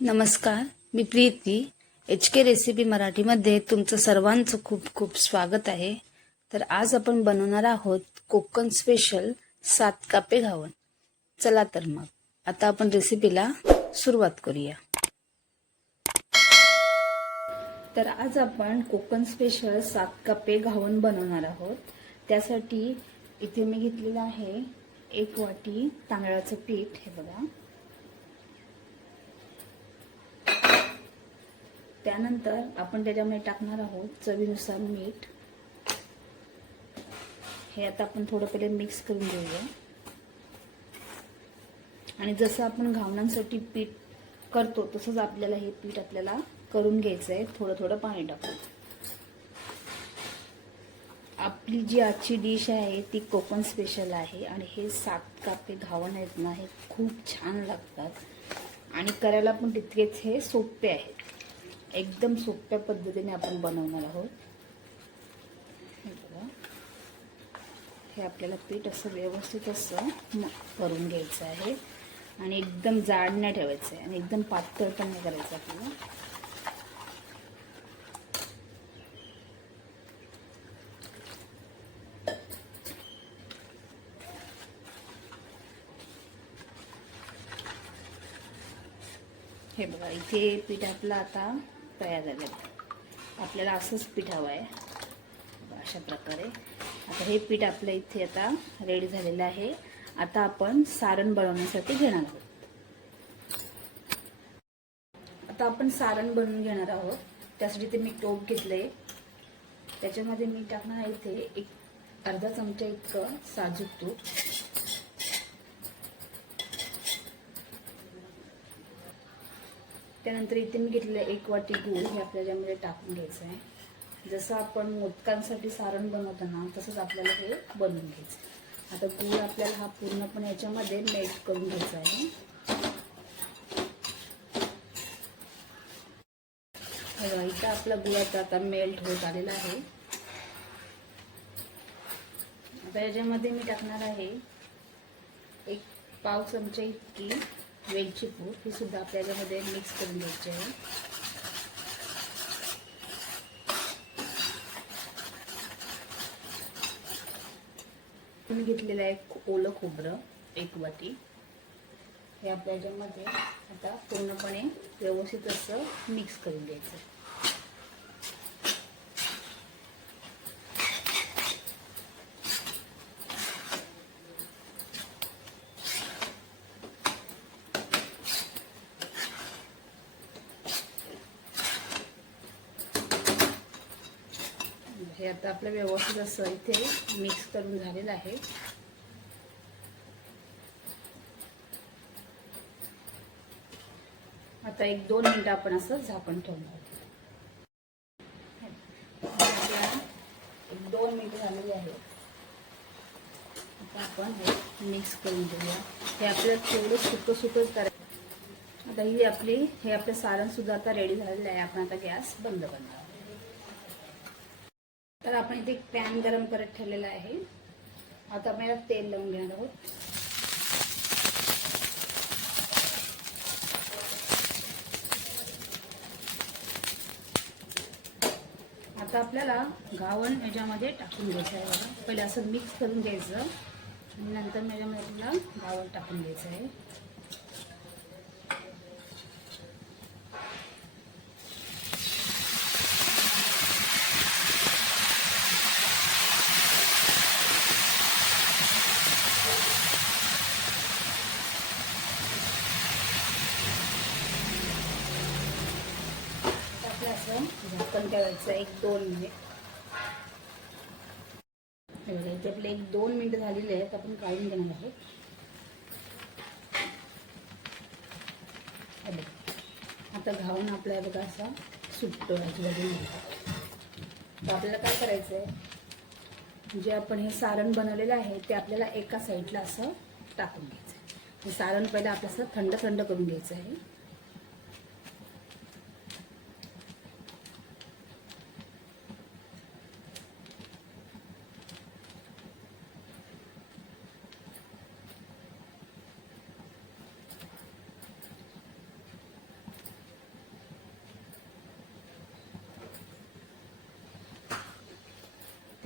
नमस्कार मी Preeti. H K recipe मराठीमध्ये तुमचं सर्वांचं खूप खूप स्वागत आहे. तर आज आपण बनवणार आहोत कोकण स्पेशल सात कापे घावण चला तर मग आता आपण रेसिपीला सुरुवात करूया. तर आज आपण कोकण स्पेशल सात कापे घावण बनवणार आहोत. त्यासाठी इथे मी घेतलेलं आहे एक वाटी तांदळाचं पीठ हे बघा. त्यानंतर आपण त्याच्यामध्ये टाकणार आहोत चवीनुसार मीठ. हे आता आपण थोडं पहिले मिक्स करून घेऊया. आणि जसं आपण घावणांसाठी पीठ करतो तसंच आपल्याला हे पीठ आपल्याला करून घ्यायचं आहे थोडं थोडं पाणी टाकून. आपली जी आजची डिश आहे ती कोकण स्पेशल आहे. आणि हे सात कापे घावण आहेत ना हे खूप छान लागतात. आणि करायला पण तितकेच हे सोपे आहेत. एकदम सोप्या पद्धतीने आपण बनवणार आहोत. हे बघा. हे आपल्याला पीठ असं व्यवस्थित असं करून घ्यायचं आहे. आणि एकदम जाड नाही ठेवायचं आहे. आणि एकदम पातळ पण नाही करायचं आपल्याला. हे बघा इथे पीठ आपलं आता तयार झालं आपल्याला असंच पीठ हवं आहे. अशा प्रकारे. आता हे पीठ आपल्या इथे आता रेडी झालेलं आहे. आता आपण सारण बनवण्यासाठी घेणार आहोत. आता आपण सारण बनवून घेणार आहोत. त्यासाठी ते मी टोप घेतले त्याच्यामध्ये मी टाकणार आहे इथे एक अर्धा चमचा इतकं साजूक तूप. त्यानंतर इथे मी घेतलेलं एक वाटी गूळ हे आपल्या ज्यामध्ये टाकून घ्यायचं आहे. जसं आपण मोदकांसाठी सारण बनवतो ना तसंच आपल्याला हे बनवून घ्यायचं आता गूळ आपल्याला हा पूर्णपणे याच्यामध्ये मेल्ट करून घ्यायचा आहे. बघा इथं आपला गुळाचा आता मेल्ट होत आलेला आहे. आता याच्यामध्ये मी टाकणार आहे एक पाव चमचा इतकी वेलची पूड ही सुद्धा आपल्यामध्ये मिक्स करून घ्यायची आहे. मी घेतलेलं आहे ओलं खोबरं एक वाटी. हे आपल्या याच्यामध्ये आता पूर्णपणे व्यवस्थित असं मिक्स करून घ्यायचं हे आता आपलं व्यवस्थित असं इथे मिक्स करून झालेलं आहे. आता एक दोन मिनिटं आपण असं झाकण ठेवणार एक दोन मिनिटं झालेली आहे. आता आपण हे मिक्स करून घेऊया. हे आपल्याला थोडं सुकं सुकंच करायचं. आता ही आपली हे आपलं सारण सुद्धा आता रेडी झालेलं आहे. आपण आता गॅस बंद करणार तर आपण इथे एक पॅन गरम करत ठेवलेला आहे. आता आपण याला तेल लावून घेणार आहोत. आता आपल्याला गावण याच्यामध्ये टाकून घ्यायचं आहे बघा. पहिले असं मिक्स करून घ्यायचं. आणि नंतर याच्यामध्ये आपल्याला गावण टाकून घ्यायचं आहे आपलं असं झाकण ठेवायचं एक दोन मिनिट. इथे आपले एक दोन मिनिटं झालेले आहेत आपण काढून घेणार आहोत. आता घाऊन आपल्या बघा असा सुटतो तर आपल्याला काय करायचं आहे जे आपण हे सारण बनवलेलं आहे ते आपल्याला एका साईडला असं टाकून घ्यायचं आहे सारण पहिलं आपलं असं थंड थंड करून घ्यायचं आहे.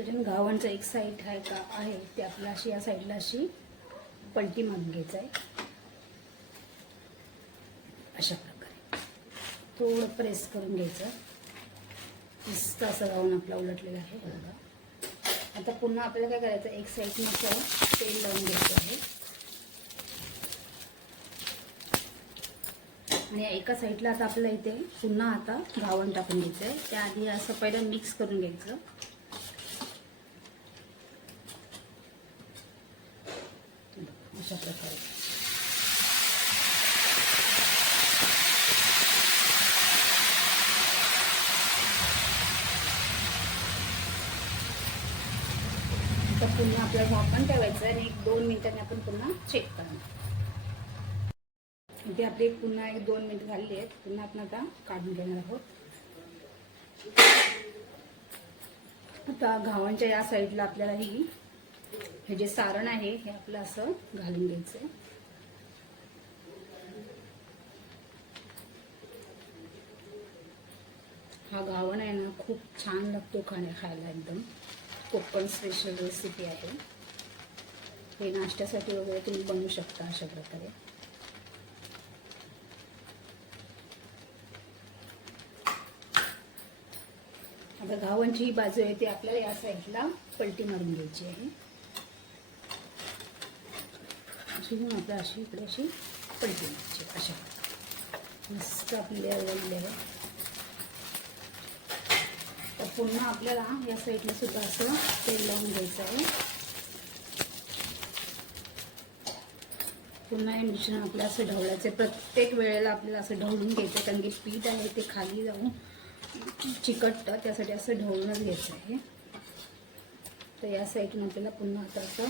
त्याच्यानं गावांचा एक साईड आहे का? आहे ते आपल्याला अशी या साईडला अशी पलटी मारून घ्यायचं आहे. अशा प्रकारे. थोडं प्रेस करून घ्यायचं. मस्त असं गाऊन आपला उलटलेला आहे बघा आता पुन्हा आपल्याला काय करायचं? एक साईड मस्त तेल लावून घ्यायचं आहे. आणि एका साईडला आता आपल्याला इथे पुन्हा आता घावण टाकून घ्यायचं आहे. त्याआधी असं पहिलं मिक्स करून घ्यायचं. अशा प्रकारे आता पुन्हा आपलं झाकण ठेवायचं आणि एक दोन मिनिटांनी आपण पुन्हा चेक करणार. इथे आपले पुन्हा एक दोन मिनिट झालेली आहेत. पुन्हा आपण आता काढून घेणार आहोत. आता घावांच्या या साईडला आपल्याला ही हे जे सारण आहे हे आपलं असं घालून घ्यायचं आहे. हा गावण आहे ना खूप छान लागतो खाण्या खायला एकदम. कोकण स्पेशल रेसिपी आहे. हे नाश्त्यासाठी वगैरे तुम्ही बनवू शकता अशा प्रकारे. आता गावांची ही बाजू आहे ती आपल्याला या साईडला पलटी मारून घ्यायची आहे. अशी घेऊन आपल्या अशी इकडे अशी पडते मारायची अशा. मस्त आपली लेअर झालेली आहे. तर पुन्हा आपल्याला या साईडला सुद्धा असं तेल लावून घ्यायचं आहे. पुन्हा हे मिश्रण आपल्याला असं ढवळायचं आहे. प्रत्येक वेळेला आपल्याला असं ढवळून घ्यायचं कारण की पीठ आहे ते खाली जाऊन चिकटतं त्यासाठी असं ढवळूनच घ्यायचं आहे. तर या साईडनं आपल्याला पुन्हा आता असं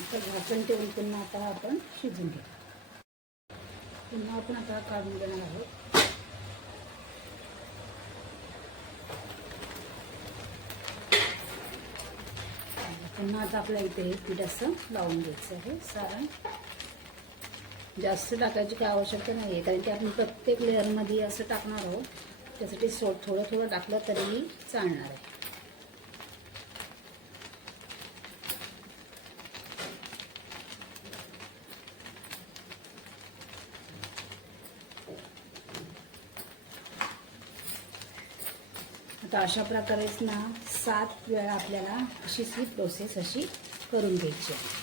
आता झाकण ठेवून पुन्हा आता आपण शिजून घेऊ. पुन्हा आपण आता काढून देणार आहोत. पुन्हा आता आपल्या इथे हे पीठ असं लावून घ्यायचं आहे. सारण जास्त टाकायची काही आवश्यकता नाही आहे कारण की आपण प्रत्येक लेअरमध्ये असं टाकणार आहोत. त्यासाठी सो थोडं थोडं टाकलं तरीही चालणार आहे. तर अशा प्रकारेच ना सात वेळा आपल्याला अशी स्वीट प्रोसेस अशी करून घ्यायची आहे.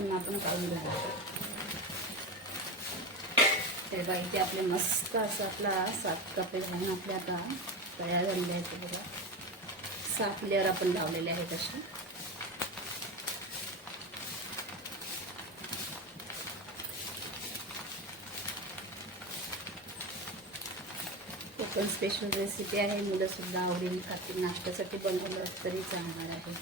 त्यांना आपण काढून घेणार ते बाई ते आपले मस्त असं आपला सात कपडे घालून आपले आता तयार झालेले आहेत बघा. सात लेअर आपण लावलेले आहेत असे. कोकण स्पेशल रेसिपी आहे. मुलंसुद्धा आवडीने खातील. नाश्त्यासाठी बनवलं तरी चालणार आहे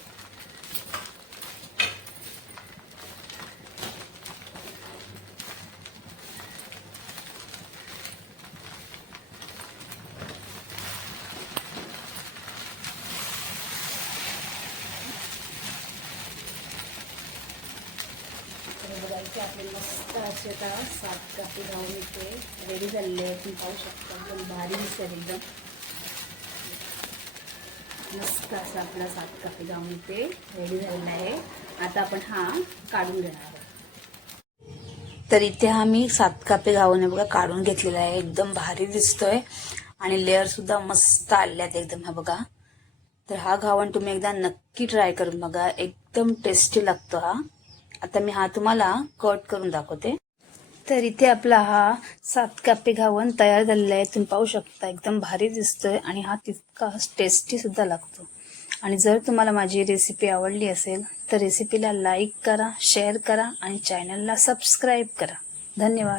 तर बघा मस्त असे आता सात कापी राहून इथे रेडी झालेले आहेत. तुम्ही पाहू शकता एकदम भारी दिसेल एकदम. मस्त असा आपला सात कापी गाऊन इथे रेडी झालेला आहे. आता आपण हा काढून घेणार आहोत. तर इथे हा मी सात कापे घावणे बघा काढून घेतलेला आहे. एकदम भारी दिसतोय. आणि लेअर सुद्धा मस्त आल्यात एकदम हा बघा. तर हा घावण तुम्ही एकदा नक्की ट्राय करून बघा. एकदम टेस्टी लागतो हा. आता मी हा तुम्हाला कट करून दाखवते. तर इथे आपला हा सात कापे घावण तयार झालेला आहे. तुम्ही पाहू शकता एकदम भारी दिसतोय आणि हा तितका टेस्टी सुद्धा लागतो. आणि जर तुम्हाला माझी रेसिपी आवडली असेल तर रेसिपीला लाईक करा शेअर करा आणि चॅनलला सबस्क्राईब करा. धन्यवाद.